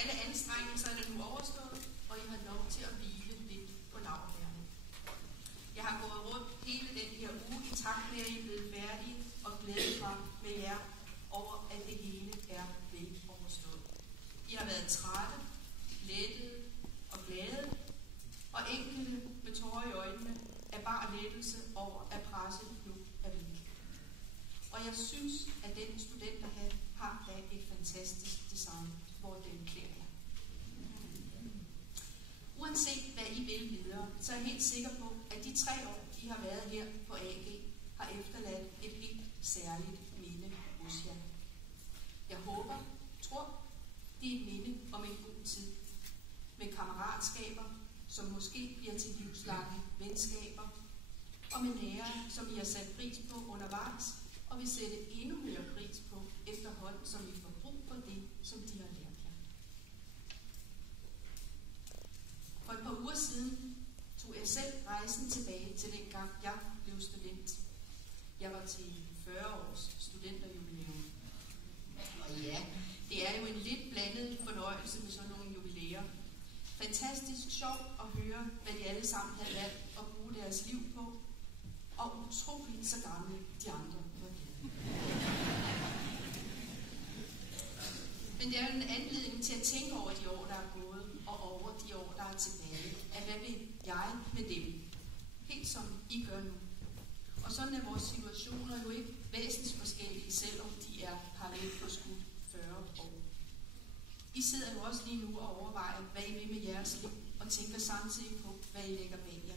Alle anstrengelserne er nu overstået, og I har lov til at hvile lidt på laurbærrene. Jeg har gået rundt hele den her uge i takt med, at I er blevet færdige, og glædet mig med jer over, at det hele er vel overstået. I har været trætte, lettede og glade, og enkelte med tårer i øjnene er bare lettelse over, at presset nu er væk. Og jeg synes, at den studenterhat har da et fantastisk design, hvor den klæder jer. Uanset hvad I vil videre, så er jeg helt sikker på, at de 3 år, I har været her på AG, har efterladt et helt særligt minde hos jer. Jeg håber, tror, det er et minde om en god tid. Med kammeratskaber, som måske bliver til livslange venskaber, og med lærere, som I har sat pris på undervejs, og vil sætte endnu mere pris på efterhånden, som I får brug for det, som de har lært jer. For et par uger siden tog jeg selv rejsen tilbage til den gang, jeg blev student. Jeg var til 40 års studenterjubilæum. Og ja, det er jo en lidt blandet fornøjelse med sådan nogle jubilæer. Fantastisk sjovt at høre, hvad de alle sammen havde valgt at bruge deres liv på, og utroligt så gamle de andre var blevet. Men det er jo en anledning til at tænke over de år, der er gået, og over de år, der er tilbage. At hvad vil jeg med dem? Helt som I gør nu. Og sådan er vores situationer jo ikke væsensforskellige, selvom de er parallelt forskudt 40 år. I sidder jo også lige nu og overvejer, hvad I vil med jeres liv, og tænker samtidig på, hvad I lægger bag jer.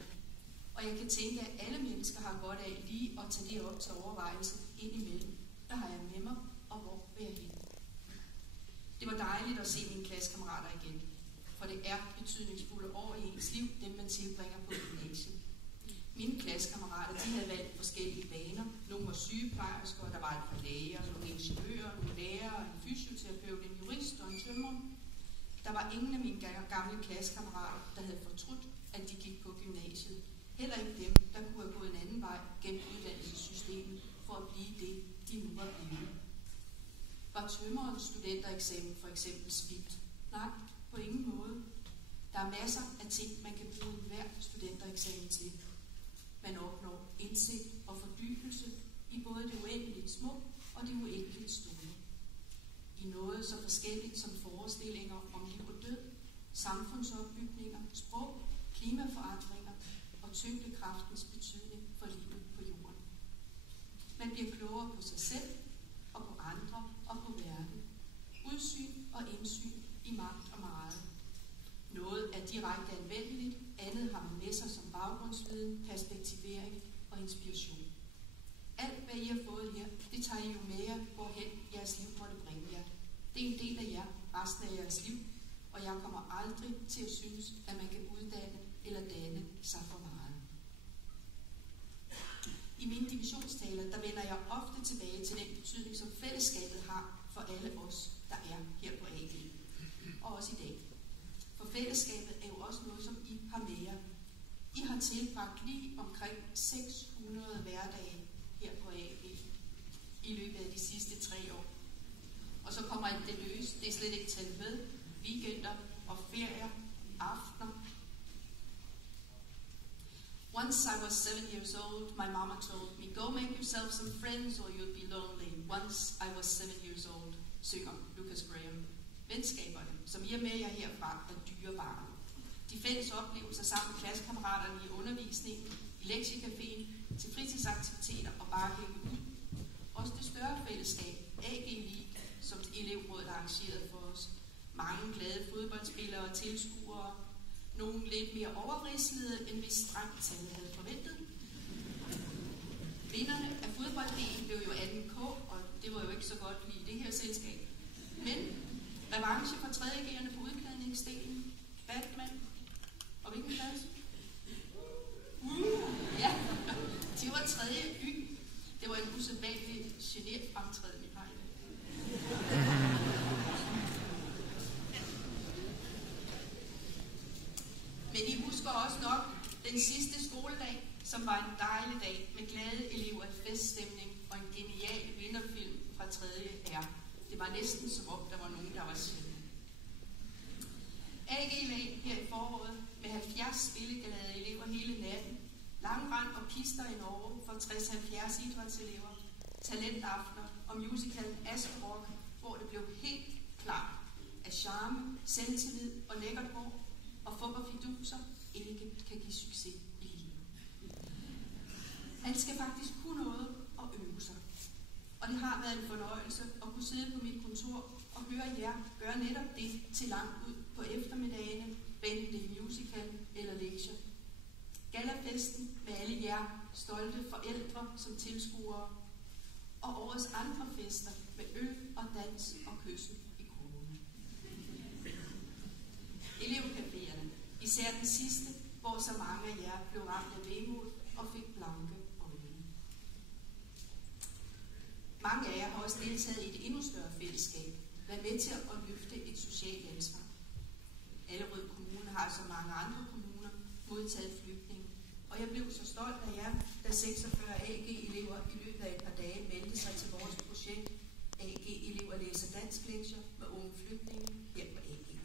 Og jeg kan tænke, at alle mennesker har godt af lige at tage det op til overvejelse indimellem. Hvad har jeg med mig, og hvor vil jeg hen? Det var dejligt at se mine klassekammerater igen, for det er betydningsfulde år i ens liv, dem man tilbringer på gymnasiet. Mine klassekammerater, de havde valgt forskellige baner. Nogle var sygeplejersker, der var et par læger, nogle ingeniører, nogle lærere, en fysioterapeut, en jurist og en tømrer. Der var ingen af mine gamle klassekammerater, der havde fortrudt, at de gik på gymnasiet. Heller ikke dem, der kunne have gået en anden vej gennem uddannelsessystemet for at blive det, de nu var blevet. Var tømmerens studentereksamen for eksempel spildt? Nej, på ingen måde. Der er masser af ting, man kan bruge hver studentereksamen til. Man opnår indsigt og fordybelse i både det uendeligt små og det uendeligt store. I noget så forskelligt som forestillinger om liv og død, samfundsopbygninger, sprog, klimaforandringer og tyngdekraftens betydning for livet på jorden. Man bliver klogere på sig selv og på andre og på verden. Udsyn og indsyn i magt og meget. Noget er direkte anvendeligt, andet har man med sig som baggrundsviden, perspektivering og inspiration. Alt, hvad I har fået her, det tager I jo med jer, hvorhen jeres liv måtte bringe jer. Det er en del af jer, resten af jeres liv, og jeg kommer aldrig til at synes, at man kan uddanne eller danne sig for meget. I mine divisionstaler, der vender jeg ofte tilbage til den betydning, som fællesskabet har for alle os, der er her på AG. Og også i dag. For fællesskabet er jo også noget, som I har med jer. I har tilbragt lige omkring 600 hverdage her på AG i løbet af de sidste 3 år. Og så kommer det løs, det er slet ikke talt med, weekender og ferier, aftener. Once I was 7 years old, my mama told me, go make yourself some friends or you'll be lonely. Once I was 7 years old, synger Lucas Graham. Venskaberne, som I er med jer herfra, er dyrebare. De fælles oplevelser sammen med klassekammeraterne i undervisningen, i lektiecaféen, til fritidsaktiviteter og bare hænge ud. Også det større fællesskab, AG League, som elevrådet har arrangeret for os. Mange glade fodboldspillere og tilskuere. Nogle lidt mere overrislede, end vi strengt taget havde forventet. Vinderne af fodbolddelen blev jo 2K, og det var jo ikke så godt i det her selskab. Men revanche for 3.G'erne på udklædningsdelen, Batman, og hvilken klasse? Ja, det var 3.Y. Det var en usædvanlig genert fremtræden i Hejle. Men I husker også nok den sidste skoledag, som var en dejlig dag med glade elever i feststemning og en genial vinderfilm fra 3.R. Det var næsten som om, der var nogen, der var svinde. spillegalade elever hele natten, langrand og pister i Norge for 60-70 idrætselever, talentaftener og musicalen Askerrock, hvor det blev helt klart, at charme, selvtillid og lækkert hår og fup og fiduser ikke kan give succes i livet. Man skal faktisk kunne noget og øve sig. Og det har været en fornøjelse at kunne sidde på mit kontor og høre jer gøre netop det til langt ud på eftermiddagene, enten det er musical eller lektier. Gallafesten med alle jer stolte forældre som tilskuere, og årets andre fester med øl og dans og kyssen i kronen. Elevcaféerne, især den sidste, hvor så mange af jer blev ramt af vemod og fik blanke øjne. Mange af jer har også deltaget i et endnu større fællesskab, været med til at løfte et socialt ansvar. Allerød Kommune har som mange andre kommuner modtaget flygtninge, og jeg blev så stolt af jer, da 46 AG-elever i løbet af et par dage meldte sig til vores projekt AG-elever læser dansk lektier med unge flygtninge her på AG.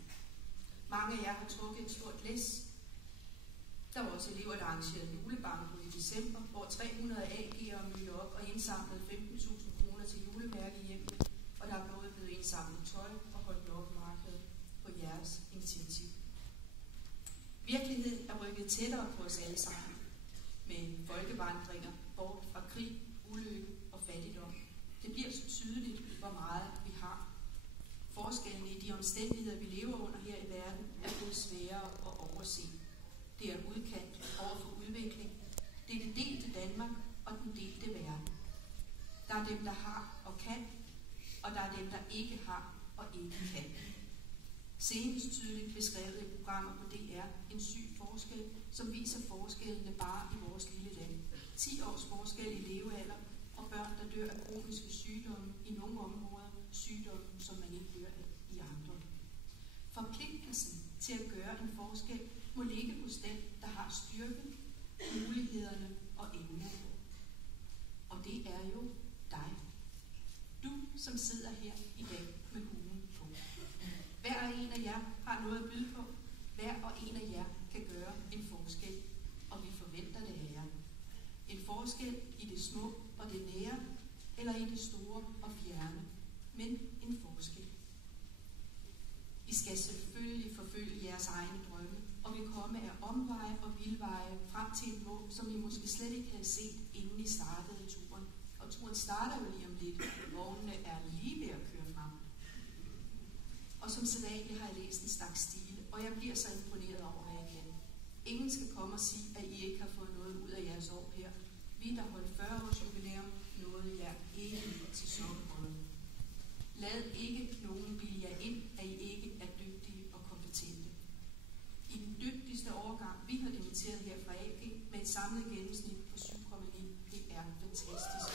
Mange af jer har trukket et stort læs. Der var også elever, der arrangerede julebanko i december, hvor 300 AG'ere mødte op og indsamlede 15.000 kroner til julemærke hjemme, og der er både blevet indsamlet tøj og holdt loppemarked på jeres initiativ. Virkeligheden er rykket tættere på os alle sammen, med folkevandringer bort fra krig, ulykke og fattigdom. Det bliver så tydeligt, hvor meget vi har. Forskellene i de omstændigheder, vi lever under her i verden, er blevet sværere at overse. Det er udkant over for udvikling. Det er det delte Danmark og den delte verden. Der er dem, der har og kan, og der er dem, der ikke har og ikke kan. Senest tydeligt beskrevet i programmer på DR en syg forskel, som viser forskellene bare i vores lille land. 10 års forskel i levealder og børn, der dør af kroniske sygdomme i nogle områder, sygdomme, som man ikke dør af i andre. Forpligtelsen til at gøre en forskel må ligge hos den, der har styrken, mulighederne og evnerne. Og det er jo dig. Du, som sidder her i dag med huen på. Hver og en af jer har noget at byde på. Hver og en af jer kan gøre en forskel, og vi forventer det af jer. En forskel i det små og det nære, eller i det store og fjerne, men en forskel. I skal selvfølgelig forfølge jeres egne drømme, og vil komme af omveje og vildveje frem til et mål, som I måske slet ikke havde set, inden I startede turen. Og turen starter jo lige om lidt. Vognene er lige ved at køre frem. Og som sædvanligt har jeg læst en slags stile, og jeg bliver så imponeret over, hvad jeg kan. Ingen skal komme og sige, at I ikke har fået noget ud af jeres år her. Vi, der holdt 40 års jubilæum, nåede jer ikke til sokkebrød. Lad ikke nogen bilde jer ind, at I ikke er dygtige og kompetente. I den dygtigste årgang, vi har inviteret her fra AG, med et samlet gennemsnit på 7,9. Det er fantastisk.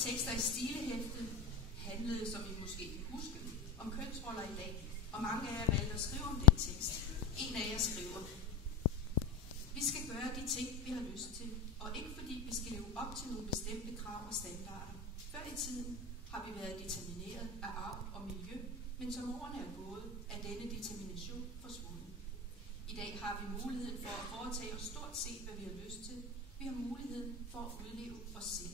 Tekster i stilehæftet handlede, som I måske kan huske, om kønsroller i dag, og mange af jer valgte at skrive om den tekst. En af jer skriver: Vi skal gøre de ting, vi har lyst til, og ikke fordi vi skal leve op til nogle bestemte krav og standarder. Før i tiden har vi været determineret af arv og miljø, men som årene er gået, er denne determination forsvundet. I dag har vi muligheden for at foretage os stort set, hvad vi har lyst til. Vi har muligheden for at udleve os selv.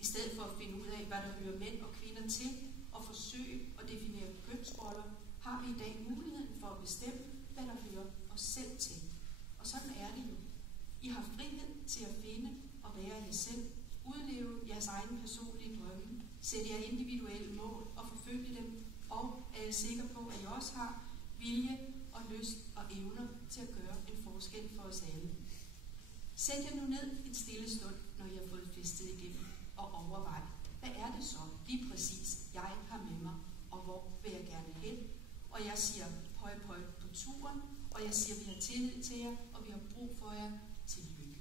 I stedet for at finde ud af, hvad der hører mænd og kvinder til, og forsøge at definere kønsroller, har vi i dag muligheden for at bestemme, hvad der hører os selv til. Og sådan er det jo. I har frihed til at finde og være jer selv, udleve jeres egne personlige drømme, sætte jer individuelle mål og forfølge dem, og er jeg sikker på, at I også har vilje og lyst og evner til at gøre en forskel for os alle. Sæt jer nu ned en stille stund, når I har fået festet igennem, og overvej, hvad er det så lige præcis, jeg har med mig, og hvor vil jeg gerne hen? Og jeg siger høj på turen, og jeg siger, vi har tillid til jer, og vi har brug for jer til lykke.